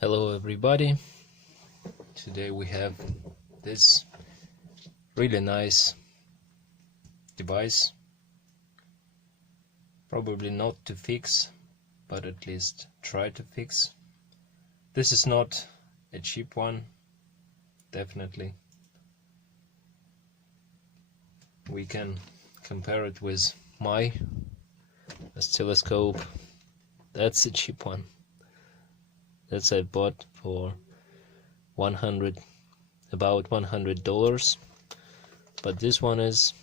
Hello everybody, today we have this really nice device, probably not to fix, but at least try to fix. This is not a cheap one, definitely. We can compare it with my oscilloscope. That's a cheap one. That's I bought for about $100, but this one is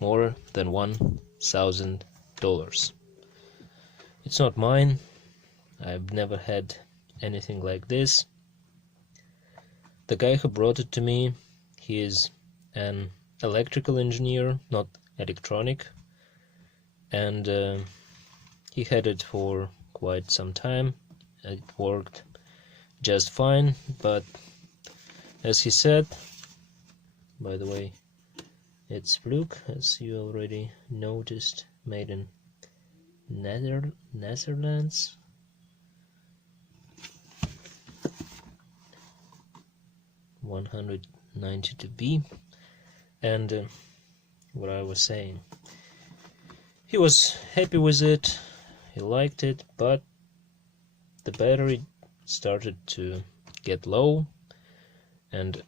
more than $1,000. It's not mine. I've never had anything like this. The guy who brought it to me, he is an electrical engineer, not electronic, and he had it for quite some time. It worked just fine, but as he said, by the way, it's Fluke, as you already noticed, made in Netherlands. $192B, and what I was saying, he was happy with it, he liked it, but the battery started to get low, and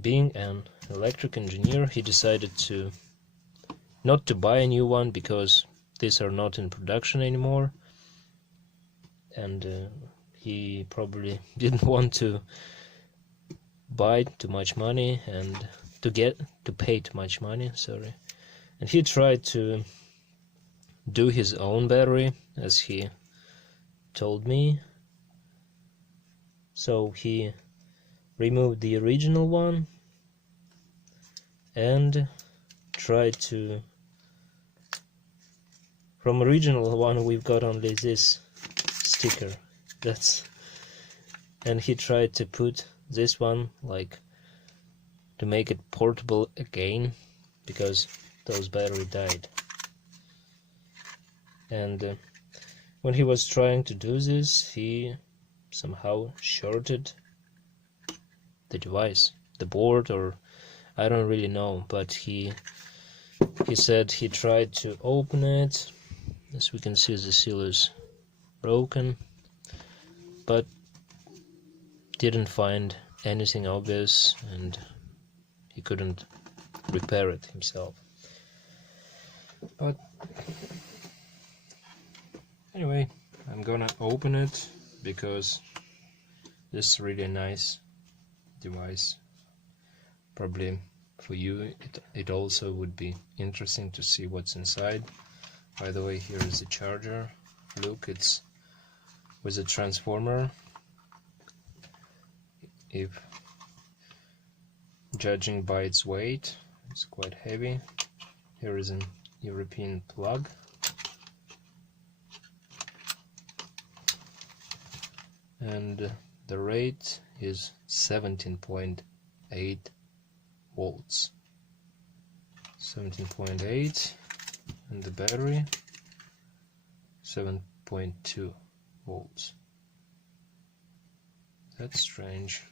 being an electric engineer, he decided not to buy a new one because these are not in production anymore, and he probably didn't want to buy too much money and to pay too much money, and he tried to do his own battery, as he told me. So he removed the original one and tried to, from original one we've got only this sticker, and he tried to put this one like to make it portable again, because those battery died. And when he was trying to do this, he somehow shorted the device, the board, or I don't really know, but he said he tried to open it. As we can see, the seal is broken, but didn't find anything obvious, and he couldn't repair it himself. But anyway, I'm gonna open it because this is really nice device. Probably for you it also would be interesting to see what's inside. By the way, here is the charger. Look, it's with a transformer. If judging by its weight, it's quite heavy. Here is an European plug. And the rate is 17.8 volts. 17.8, and the battery 7.2 volts. That's strange.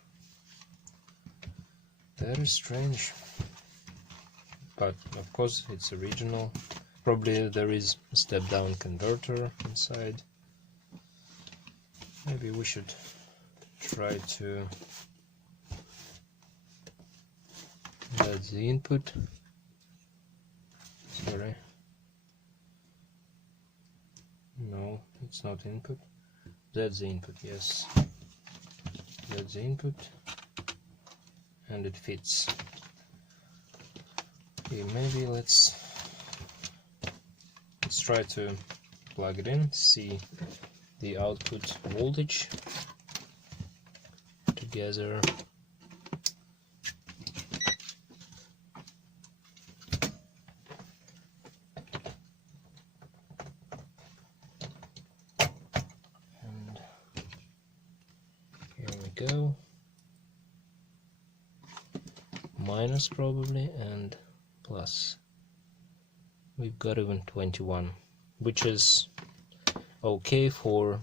That is strange. But of course it's original. Probably there is a step-down converter inside. Maybe we should try to add the input. Sorry. No, it's not input. That's the input, yes. That's the input. And it fits. Okay, maybe let's try to plug it in, see the output voltage together. And here we go. Minus probably, and plus. We've got even 21, which is okay for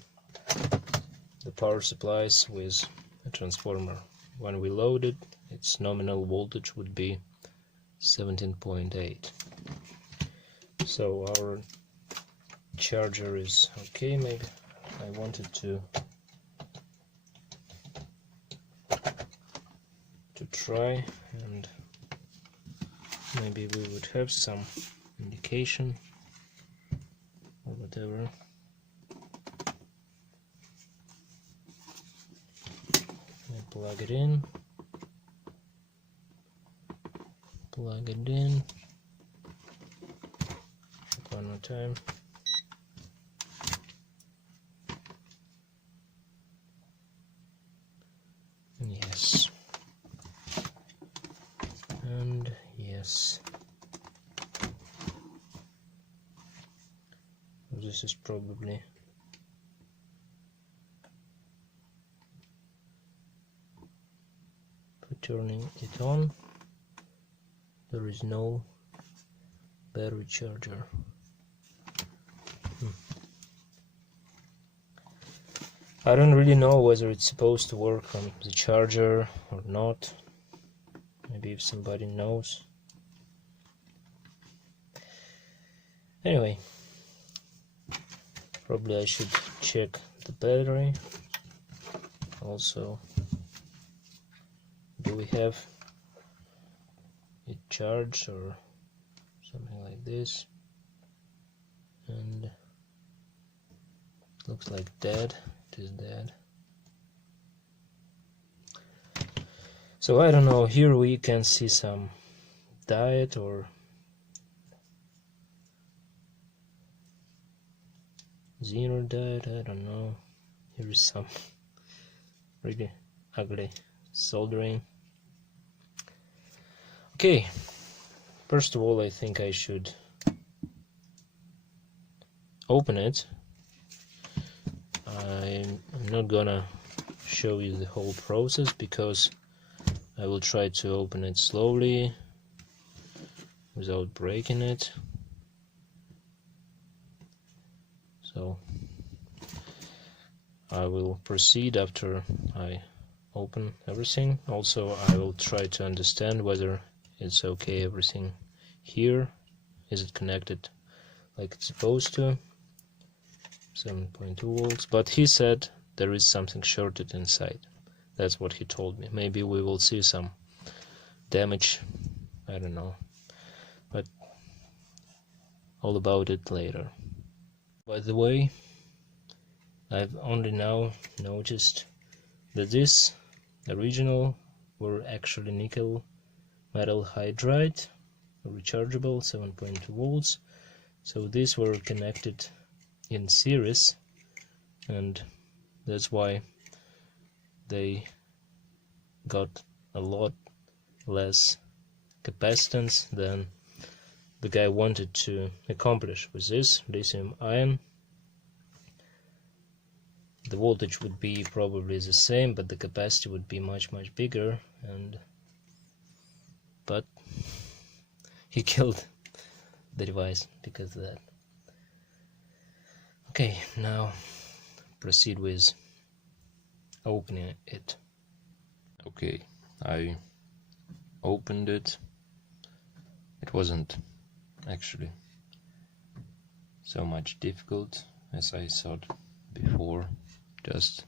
the power supplies with a transformer. When we load it, its nominal voltage would be 17.8. So our charger is okay. Maybe I wanted to try, and maybe we would have some indication or whatever. I plug it in, one more time. Yes. And yes. This is probably for turning it on. There is no battery charger. I don't really know whether it's supposed to work on the charger or not. Maybe if somebody knows. Anyway, probably I should check the battery. Also, do we have it charged or something like this? And looks like dead. It is dead. So I don't know, here we can see some diet or xenon diet, I don't know. Here is some really ugly soldering. Okay, first of all I think I should open it. I'm not gonna show you the whole process because I will try to open it slowly without breaking it. So I will proceed after I open everything. Also I will try to understand whether it's okay, everything here. Is it connected like it's supposed to? 7.2 volts, but he said there is something shorted inside. That's what he told me. Maybe we will see some damage, I don't know, but all about it later. By the way, I've only now noticed that this original were actually nickel metal hydride, rechargeable, 7.2 volts. So these were connected in series, and that's why they got a lot less capacitance than the guy wanted to accomplish with this lithium ion. The voltage would be probably the same, but the capacity would be much bigger, but he killed the device because of that. Okay, now proceed with opening it. Okay, I opened it. It wasn't actually so much difficult as I thought before. Just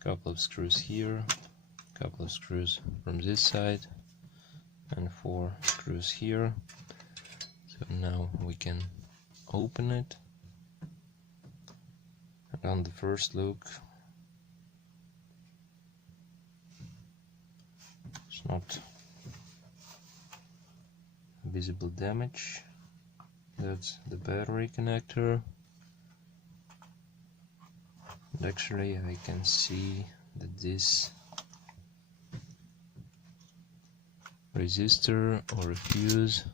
a couple of screws here, a couple of screws from this side, and 4 screws here. So now we can open it. And on the first look, it's not visible damage. That's the battery connector. And actually I can see that this resistor or a fuse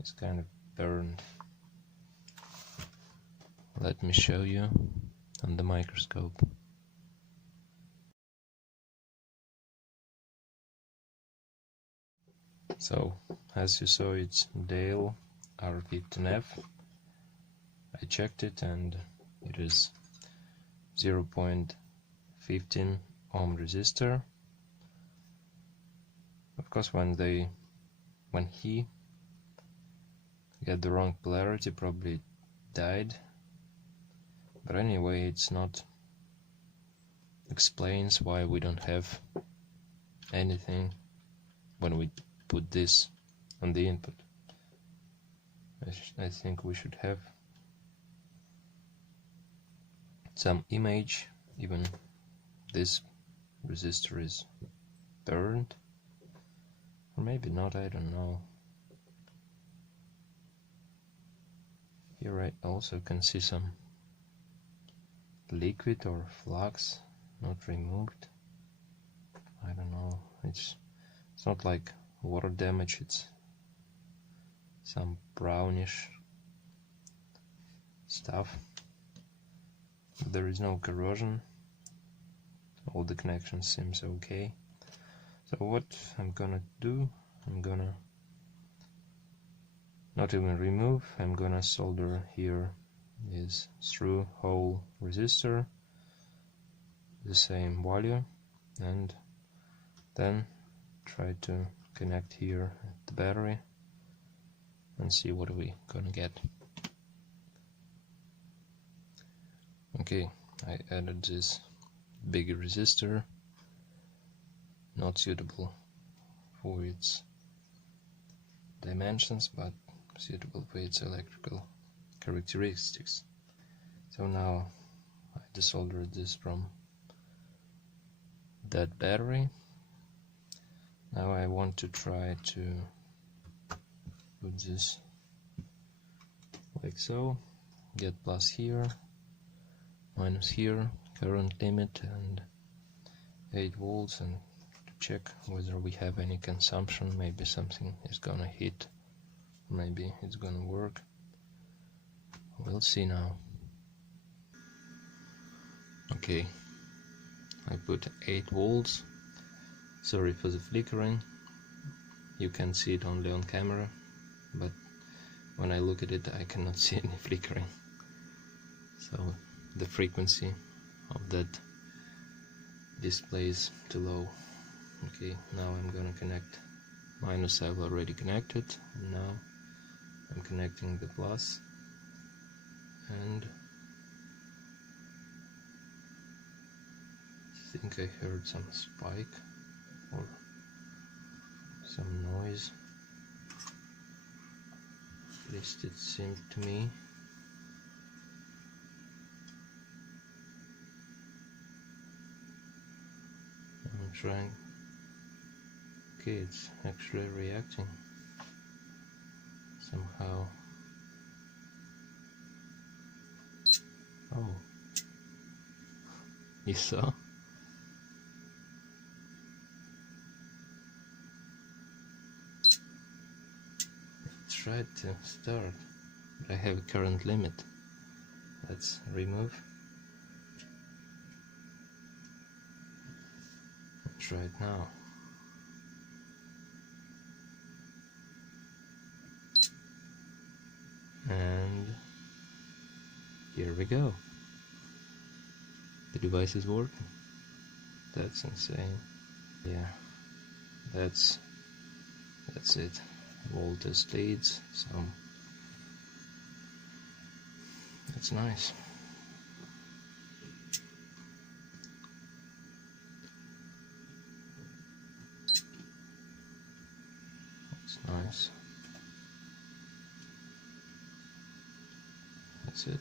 is kind of burned. Let me show you on the microscope. So, as you saw, it's Dale R15F. I I checked it and it is 0.15 ohm resistor. Of course, when he got the wrong polarity, probably it died. But anyway, it's not explains why we don't have anything when we put this on the input. I think we should have some image. Even this resistor is burned, or maybe not, I don't know. Here I also can see some liquid or flux not removed. I don't know, it's not like water damage, it's some brownish stuff. There is no corrosion, all the connections seems okay. So what I'm gonna do, I'm gonna not even remove, I'm gonna solder here is through hole resistor, the same value, and then try to connect here the battery and see what we gonna get. Okay, I added this big resistor, not suitable for its dimensions, but suitable for its electrical characteristics. So now I desoldered this from that battery. Now I want to try to put this like so, get plus here, minus here, current limit and 8 volts, and to check whether we have any consumption. Maybe something is gonna hit, maybe it's gonna work. We'll see now. Okay, I put 8 volts. Sorry for the flickering, you can see it only on camera, but when I look at it I cannot see any flickering. So the frequency of that display is too low. Okay, now I'm gonna connect minus. I've already connected, and now I'm connecting the plus, and I think I heard some spike or some noise, at least it seemed to me. I'm trying. Okay, it's actually reacting somehow. Oh, you saw? It tried to start, but I have a current limit. Let's remove. Try it now. And here we go. The device is working. That's insane. Yeah, that's it. Voltage leads, so that's nice. That's nice. That's it.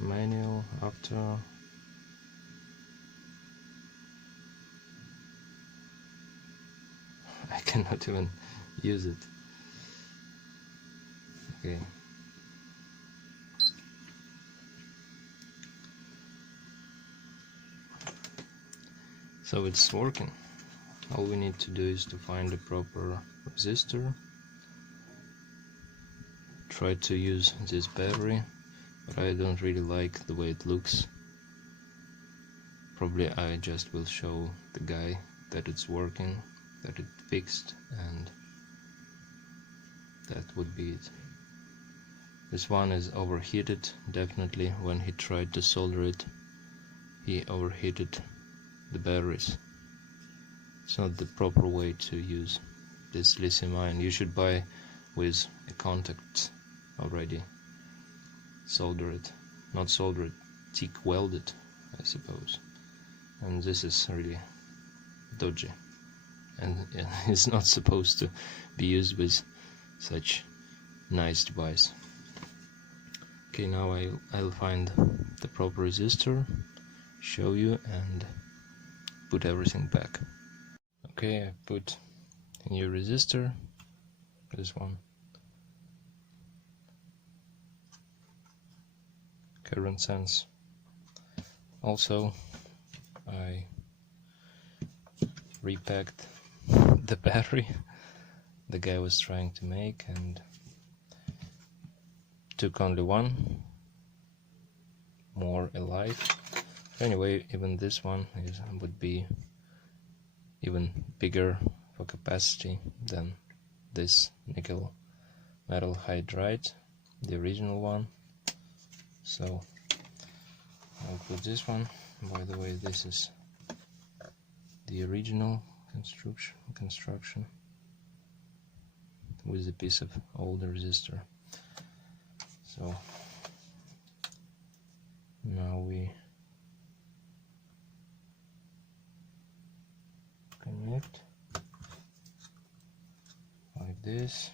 Manual after. I cannot even use it. Okay. So it's working. All we need to do is to find the proper resistor. Try to use this battery, but I don't really like the way it looks. Probably I just will show the guy that it's working, that it fixed, and that would be it. This one is overheated, definitely. When he tried to solder it, he overheated the batteries. It's not the proper way to use this lithium ion. You should buy with a contact already. Solder it, not solder it, TIG weld it, I suppose. And this is really dodgy, and it's not supposed to be used with such nice device. Okay, now I'll find the proper resistor, show you, and put everything back. Okay, I put a new resistor, this one, current sense. Also, I repacked the battery the guy was trying to make, and took only one more alive. Anyway, even this one would be even bigger for capacity than this nickel metal hydride, the original one. So I'll put this one. By the way, this is the original construction with a piece of old resistor. So now we connect like this.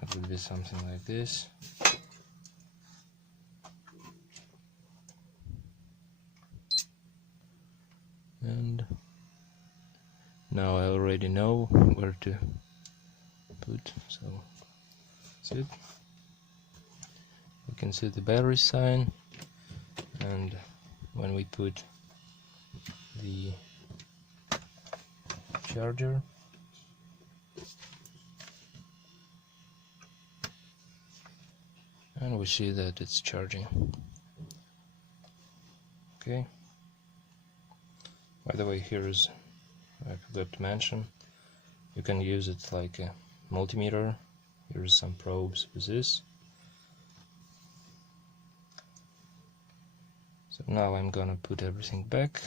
That would be something like this. And now I already know where to put, so that's it. You can see the battery sign, and when we put the charger, and we see that it's charging. Okay. By the way, I forgot to mention, you can use it like a multimeter. Here's some probes with this. So now I'm gonna put everything back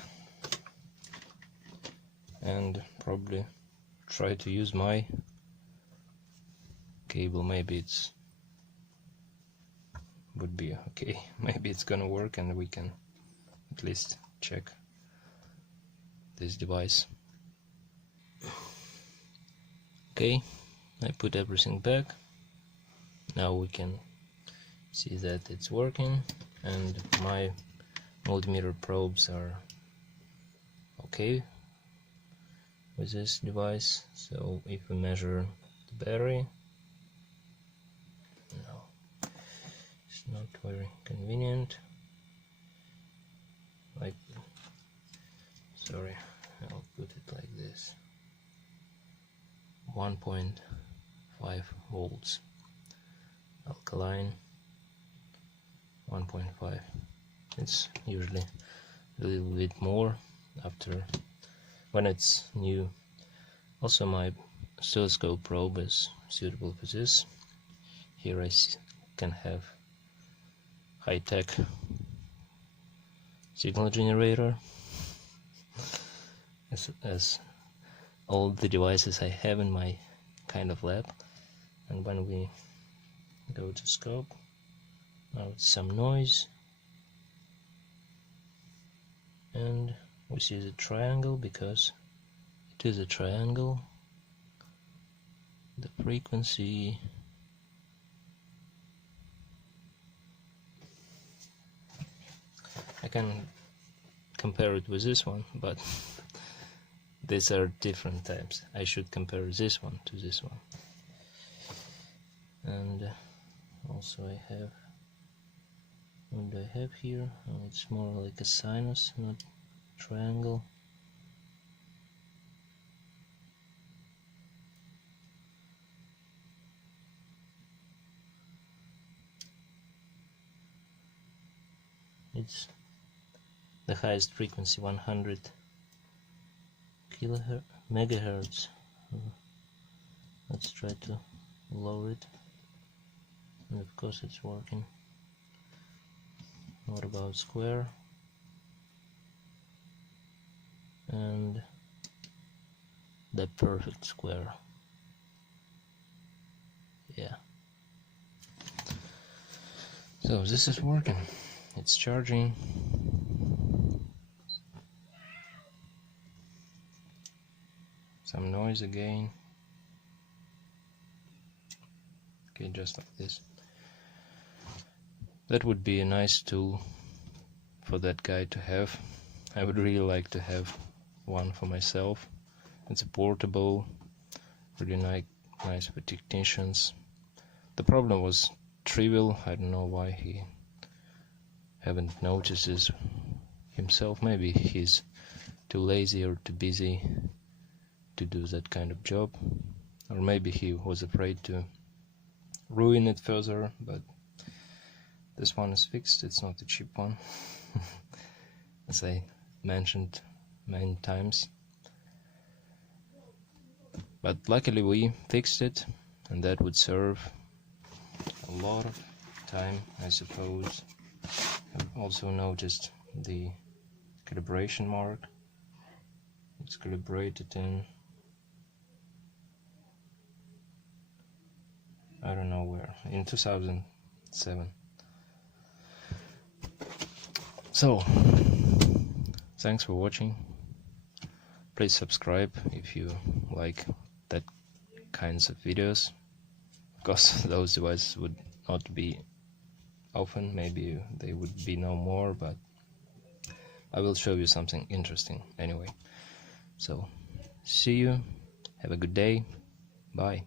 and probably try to use my cable. Maybe it's would be okay. Maybe it's gonna work and we can at least check this device. Okay, I put everything back. Now we can see that it's working, and my multimeter probes are okay with this device. So if we measure the battery, no, it's not very convenient. Like, sorry, I'll put it like this. 1.5 volts, alkaline, 1.5. It's usually a little bit more after when it's new. Also, my oscilloscope probe is suitable for this. Here I can have high-tech signal generator as all the devices I have in my kind of lab. And when we go to scope, now it's some noise, and we see the triangle because it is a triangle. The frequency I can compare it with this one, but these are different types. I should compare this one to this one. And also I have, what do I have here? Oh, it's more like a sinus, not triangle. It's the highest frequency, 100 megahertz. Let's try to lower it. and of course it's working. What about square? And the perfect square. Yeah. So this is working. It's charging. Some noise again. Okay, just like this. That would be a nice tool for that guy to have. I would really like to have one for myself. It's a portable, really nice for technicians. The problem was trivial. I don't know why he haven't noticed this himself. Maybe he's too lazy or too busy to do that kind of job, or maybe he was afraid to ruin it further. But this one is fixed. It's not a cheap one, as I mentioned many times. But luckily we fixed it, and that would serve a lot of time, I suppose. I've also noticed the calibration mark. It's calibrated in, I don't know where, in 2007. So, thanks for watching. Please subscribe if you like that kinds of videos. Of course, those devices would not be often, maybe they would be no more, but I will show you something interesting anyway. So, see you, have a good day, bye.